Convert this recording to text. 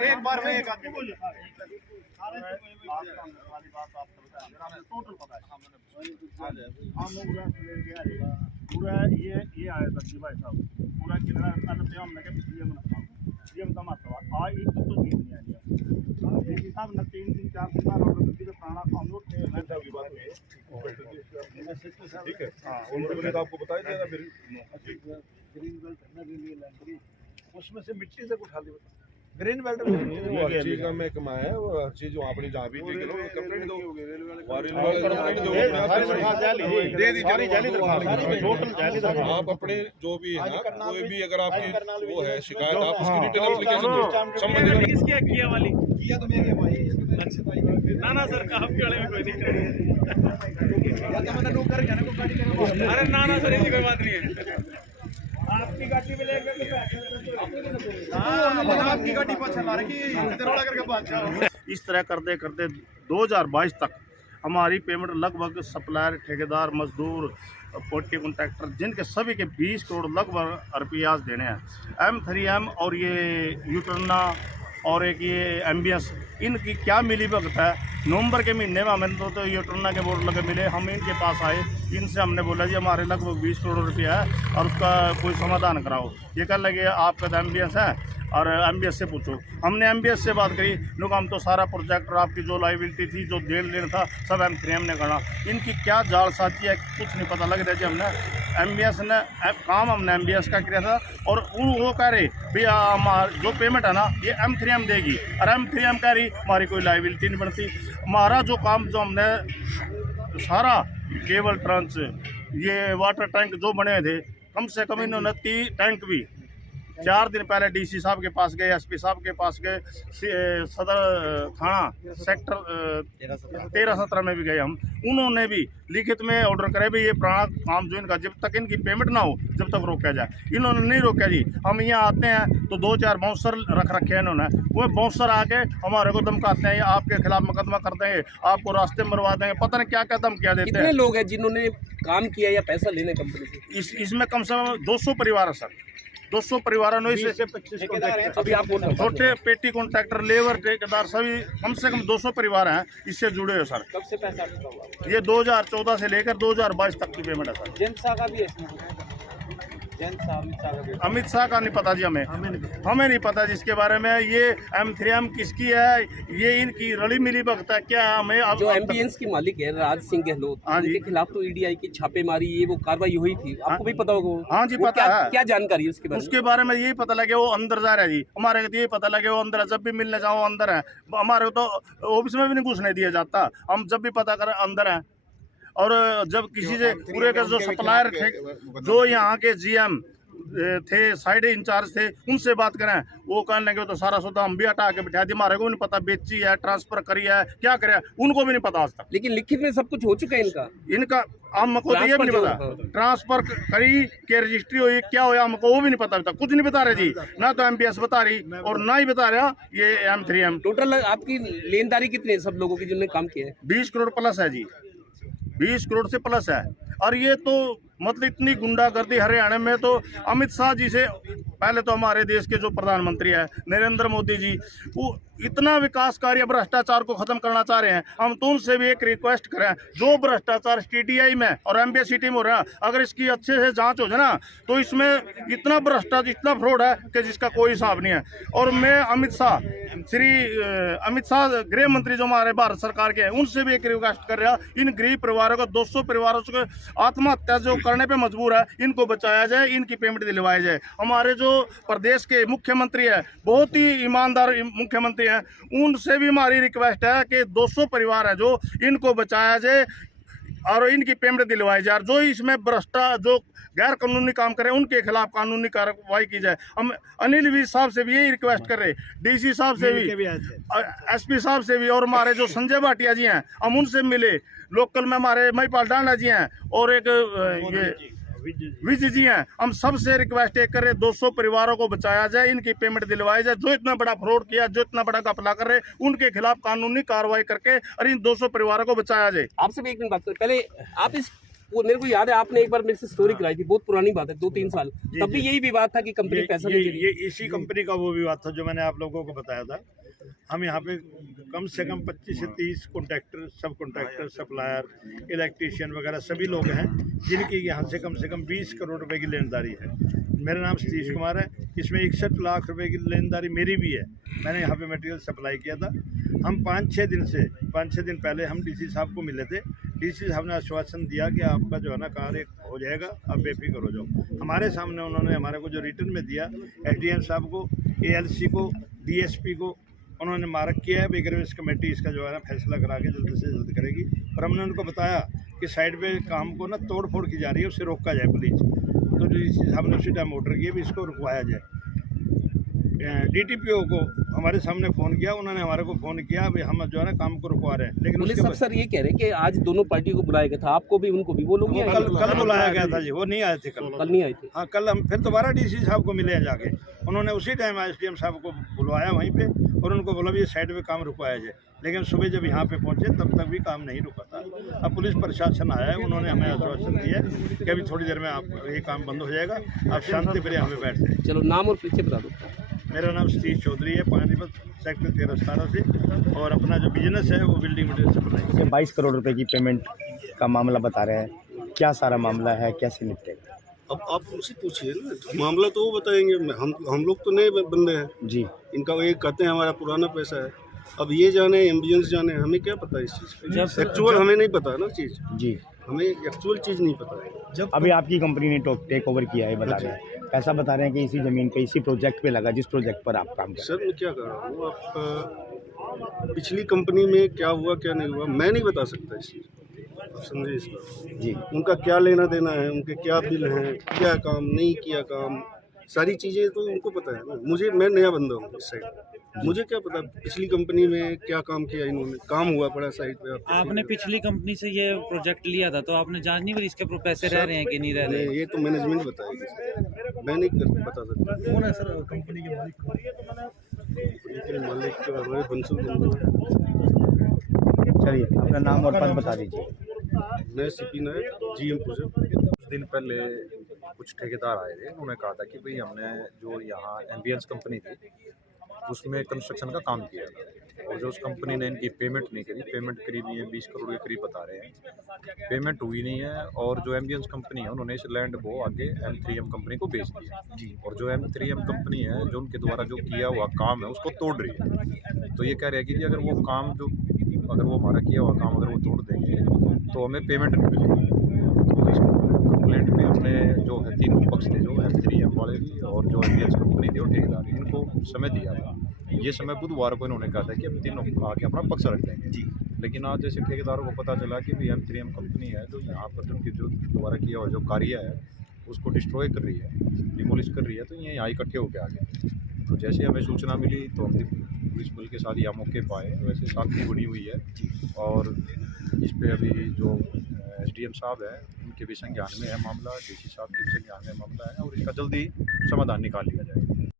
एक बार में एक आदमी बोलिए टोटल पता है पूरा ये आया था भाई साहब पूरा कितना हमने के सीएम का मतलब आज एक तो जीत नहीं आया साहब न 3 दिन 4 दिन बाद ऑर्डर करती तो प्राणा हम लोग की बात है ठीक है हां उन्होंने तो आपको बताया जाएगा फिर ग्रीन बेल्ट करने के लिए लैंड्री उसमें से मिट्टी से उठा ली ग्रीन बेल्ट में हर चीज का महकमा है वो हर चीज वहां अपनी जहां भी देख लो कंप्लेंट दो सारी जाली टोटल जाली आप अपने जो भी है ना कोई भी अगर आपकी वो है शिकायत आप उसकी रिटर्न एप्लीकेशन संबंधित किसकी किया वाली किया तो मेरे भाई ना सर आपके वाले में कोई दिक्कत नहीं अरे ना सर ऐसी कोई बात नहीं है आपकी गाड़ी में लेकर आपकी गाड़ी पर चला रही करके बात इस तरह करते करते 2022 तक हमारी पेमेंट लगभग सप्लायर ठेकेदार मजदूर पोटी कॉन्ट्रैक्टर जिनके सभी के 20 करोड़ लगभग रुपया देने हैं M3M और ये यूटर्ना और एक ये एम्बियंस इनकी क्या मिली भगत है नवंबर के महीने में हमें तो यूटर्ना के बोर्ड लगे मिले हम इनके पास आए इनसे हमने बोला जी हमारे लगभग 20 करोड़ रुपया है और उसका कोई समाधान कराओ ये कह लगे आपका तो एम्बियंस है और एमबीएस से पूछो हमने एमबीएस से बात करी लोग हम तो सारा प्रोजेक्ट और आपकी जो लाइबिलिटी थी जो देन लेना था सब M3M ने करना इनकी क्या जाल साथी है कुछ नहीं पता लग रहा जी हमने एमबीएस ने काम हमने एमबीएस का किया था और वो कह रहे भैया जो पेमेंट है ना ये M3M देगी और M3M कह रही हमारी कोई लाइबिलिटी नहीं बनती हमारा जो काम जो हमने सारा केबल ट्रंच ये वाटर टैंक जो बने थे कम से कम इन्होंने 3 टैंक भी 4 दिन पहले डीसी साहब के पास गए एसपी साहब के पास गए सदर थाना सेक्टर 13-17 में भी गए हम उन्होंने भी लिखित में ऑर्डर करे भी ये पुराना काम जो इनका जब तक इनकी पेमेंट ना हो जब तक रोका जाए इन्होंने नहीं रोका जी हम यहाँ आते हैं तो 2-4 बाउंसर रख रखे हैं इन्होंने वो बाउंसर आके हमारे को धमकाते हैं आपके खिलाफ मुकदमा कर देंगे आपको रास्ते मरवा देंगे पता नहीं क्या क्या धमकियाँ देते हैं। कितने लोग हैं जिन्होंने काम किया या पैसा लेने कंपनी से? इसमें कम से कम 200 परिवार है सर 200 परिवारों ने इसे अभी आप छोटे पेटी कॉन्ट्रैक्टर लेबर ठेकेदार सभी कम से कम 200 परिवार हैं इससे जुड़े हो सर। कब से पैसा ये 2014 से लेकर 2022 तक की पेमेंट है सर। अमित शाह का नहीं पता जी हमें नहीं पता जिसके बारे में ये M3M किसकी है ये इनकी रली मिली भगत है क्या हमें जो एम्बियंस के मालिक है राज सिंह गहलोत उनके खिलाफ तो ईडीआई की छापेमारी ये वो कार्रवाई हुई थी आपको भी पता होगा? हाँ जी पता है। क्या जानकारी है उसके बारे में यही पता लगे वो अंदर जा रहा है जी हमारे को यही पता लगे वो अंदर है जब भी मिलने जाओ अंदर है हमारे को तो ऑफिस में भी नहीं घुसने दिया जाता हम जब भी पता करें अंदर है और जब किसी से पूरे का जो सप्लायर थे जो यहाँ के GM थे साइड इंचार्ज थे उनसे बात करें वो कहने लगे तो सारा सौदा हम भी हटा के बिठा दिया हमारे को नहीं पता बेची है ट्रांसफर करी है क्या करे उनको भी नहीं पता आज तक। लेकिन लिखित में सब कुछ हो चुका है इनका हमको तो ये भी नहीं पता ट्रांसफर करी के रजिस्ट्री हुई क्या हुआ हमको वो भी नहीं पता कुछ नहीं बता रहे जी ना तो MPS बता रही और ना ही बता रहा ये M3M। टोटल आपकी लेनदारी कितनी है सब लोगों की जिन्होंने काम किया है? 20 करोड़ प्लस है जी 20 करोड़ से प्लस है और ये तो मतलब इतनी गुंडागर्दी हरियाणा में। तो अमित शाह जी से, पहले तो हमारे देश के जो प्रधानमंत्री है नरेंद्र मोदी जी, वो इतना विकास कार्य भ्रष्टाचार को खत्म करना चाह रहे हैं। हम तो उनसे भी एक रिक्वेस्ट करें, जो भ्रष्टाचार TDI में और MBSCT में हो रहा है, अगर इसकी अच्छे से जांच हो जाए ना, तो इसमें इतना भ्रष्टाचार, इतना फ्रॉड है कि जिसका कोई हिसाब नहीं है। और मैं श्री अमित शाह गृह मंत्री जो हमारे भारत सरकार के हैं, उनसे भी एक रिक्वेस्ट कर रहा, इन गरीब परिवारों को 200 परिवारों को आत्महत्या जो करने पे मजबूर है, इनको बचाया जाए, इनकी पेमेंट दिलवाई जाए। हमारे जो प्रदेश के मुख्यमंत्री है, बहुत ही ईमानदार मुख्यमंत्री हैं, उनसे भी हमारी रिक्वेस्ट है कि 200 परिवार है जो, इनको बचाया जाए और इनकी पेमेंट दिलवाई जाए। जो इसमें जो गैर कानूनी काम करें, उनके खिलाफ कानूनी कार्रवाई की जाए। हम अनिल विज साहब से भी यही रिक्वेस्ट कर रहे, DC साहब से भी, SP साहब से भी, और हमारे जो संजय भाटिया जी हैं, हम उनसे मिले। लोकल में हमारे महिपाल डांडा जी हैं और एक ये विज जी हैं। हम सबसे रिक्वेस्ट कर रहे, 200 परिवारों को बचाया जाए, इनकी पेमेंट दिलवाई जाए। जो इतना बड़ा फ्रॉड किया, जो इतना बड़ा घपला कर रहे, उनके खिलाफ कानूनी कार्रवाई करके और इन 200 परिवारों को बचाया जाए। आपसे भी एक मिनट बात करें, पहले आप वो मेरे को याद है आपने एक बार मेरे से स्टोरी कराई थी, बहुत पुरानी बात है, 2-3 साल, तब भी यही विवाद था कि कंपनी पैसा नहीं दे रही। ये इसी कंपनी का वो विवाद था जो मैंने आप लोगों को बताया था। हम यहाँ पे कम से कम 25 से 30 कॉन्ट्रैक्टर, सब कॉन्ट्रैक्टर, सप्लायर, इलेक्ट्रीशियन वगैरह सभी लोग हैं जिनकी यहाँ से कम 20 करोड़ रुपए की लेनदारी है। मेरा नाम सतीश कुमार है। इसमें 61 लाख रुपए की लेनदारी मेरी भी है। मैंने यहाँ पे मटेरियल सप्लाई किया था। हम 5-6 दिन पहले हम DC साहब को मिले थे। DC साहब ने आश्वासन दिया कि आपका जो है ना कार्य हो जाएगा, आप बेफिक्र हो जाओ। हमारे सामने उन्होंने हमारे को जो रिटर्न में दिया, SDM साहब को, ALC को, DSP को उन्होंने मार्क किया है। बेगरवेस कमेटी इसका जो है ना फैसला करा के जल्द से जल्द करेगी। पर हमने उनको बताया कि साइड पे काम को ना तोड़ फोड़ की जा रही है, उससे रोका जाए प्लीज़। तो DC साहब ने उसी टाइम ऑर्डर किया भी इसको रुकवाया जाए। DTPO को हमारे सामने फ़ोन किया, उन्होंने हमारे को फ़ोन किया भाई हम जो है ना काम को रुकवा रहे हैं। लेकिन पुलिस अफसर ये कह रहे हैं कि आज दोनों पार्टी को बुलाया गया था, आपको भी उनको भी, वो लोग नहीं आए। कल बुलाया गया था जी, वो नहीं आए थे। कल नहीं आए थे। हाँ, कल हम फिर दोबारा DC साहब को मिले हैं जाके। उन्होंने उसी टाइम SDM साहब को बुलवाया वहीं पे और उनको बोला भी साइड पे काम रुकवाया जाए। लेकिन सुबह जब यहाँ पे पहुँचे तब तक भी काम नहीं रुका था। अब पुलिस प्रशासन आया है, उन्होंने हमें आश्वासन दिया है कि अभी थोड़ी देर में आप ये काम बंद हो जाएगा, आप शांति प्रिय हमें बैठ जाए। चलो नाम और पीछे बता दो। मेरा नाम सतीश चौधरी है, पानीपत सेक्टर 13-17 से, और अपना जो बिजनेस है वो बिल्डिंग मटेरियल सप्लाई। 22 करोड़ रुपए की पेमेंट का मामला बता रहे हैं, क्या सारा मामला है, कैसे निपटेगा? अब आप उनसे पूछिए ना, मामला तो वो बताएंगे। हम लोग तो नए बंदे हैं जी। इनका वो कहते हैं हमारा पुराना पैसा है। अब ये जाने, एम्बियंस जाने, हमें क्या पता इस चीज़ का? एक्चुअल हमें नहीं पता है ना चीज़ जी, हमें एक्चुअल चीज़ नहीं पता है। जब अभी आपकी कंपनी ने टेक ओवर किया है, बता रहे हैं, ऐसा बता रहे हैं कि इसी ज़मीन पे, इसी प्रोजेक्ट पे लगा जिस प्रोजेक्ट पर आप काम कर रहे हैं। सर मैं क्या कर रहा हूँ, आप पिछली कंपनी में क्या हुआ क्या नहीं हुआ मैं नहीं बता सकता इस चीज़ को, आप समझे इसका जी। उनका क्या लेना देना है, उनके क्या बिल हैं, क्या काम नहीं किया काम, सारी चीज़ें तो उनको पता है ना। मैं नया बंदा हूँ इस साइड, मुझे क्या पता पिछली कंपनी में क्या काम किया इन्होंने, काम हुआ पड़ा साइड पे। आपने पिछली कंपनी से ये प्रोजेक्ट लिया था तो आपने जांच नहीं करी इसके पैसे रह रहे हैं कि नहीं रह रहे? ये तो मैनेजमेंट बताएगी, मैं नहीं बता सकता। कौन है सर कंपनी के मालिक? मालिक हमारे बंसल बंधु। चलिए अपना नाम और पद बता दीजिए। मैं CP नायक, GM प्रोजेक्ट। कुछ दिन पहले कुछ ठेकेदार आए थे, उन्होंने कहा था कि भाई हमने जो यहाँ एम्बियंस कंपनी थी उसमें कंस्ट्रक्शन का काम किया था और जो उस कंपनी ने इनकी पेमेंट नहीं करी, पेमेंट करीब ये 20 करोड़ के करीब बता रहे हैं, पेमेंट हुई नहीं है। और जो एम्बियंस कंपनी है उन्होंने इस लैंड को आगे M3M कंपनी को बेच दिया जी। और जो M3M कंपनी है जो उनके द्वारा जो किया हुआ काम है उसको तोड़ रही है। तो ये कह रहे हैं कि अगर वो काम अगर वो हमारा किया हुआ काम अगर वो तोड़ देंगे तो हमें पेमेंट नहीं मिलेगी। तो इस कंप्लेंट में हमने जो है 3 पक्ष थे, जो M3M वाले भी और जो एम्बियंस कंपनी थी और ठेकेदार, इनको समय दिया था। ये समय बुधवार को इन्होंने कहा था कि हम तीनों आके अपना पक्ष रख देंगे जी। लेकिन आज जैसे ठेकेदारों को पता चला कि भाई M3M कंपनी है जो यहाँ पर उनकी जो द्वारा किया हुआ जो कार्य है उसको डिस्ट्रॉय कर रही है, डिमोलिश कर रही है, तो ये यहाँ इकट्ठे होकर आ गए। तो जैसे हमें सूचना मिली तो हम पुलिस बल के साथ यहाँ मौके पर आए। वैसे शांति बनी हुई है और इस पर अभी जो SDM साहब है उनके भी संज्ञान में है मामला, DC साहब के भी संज्ञान में मामला है और इसका जल्दी समाधान निकाल लिया जाएगा।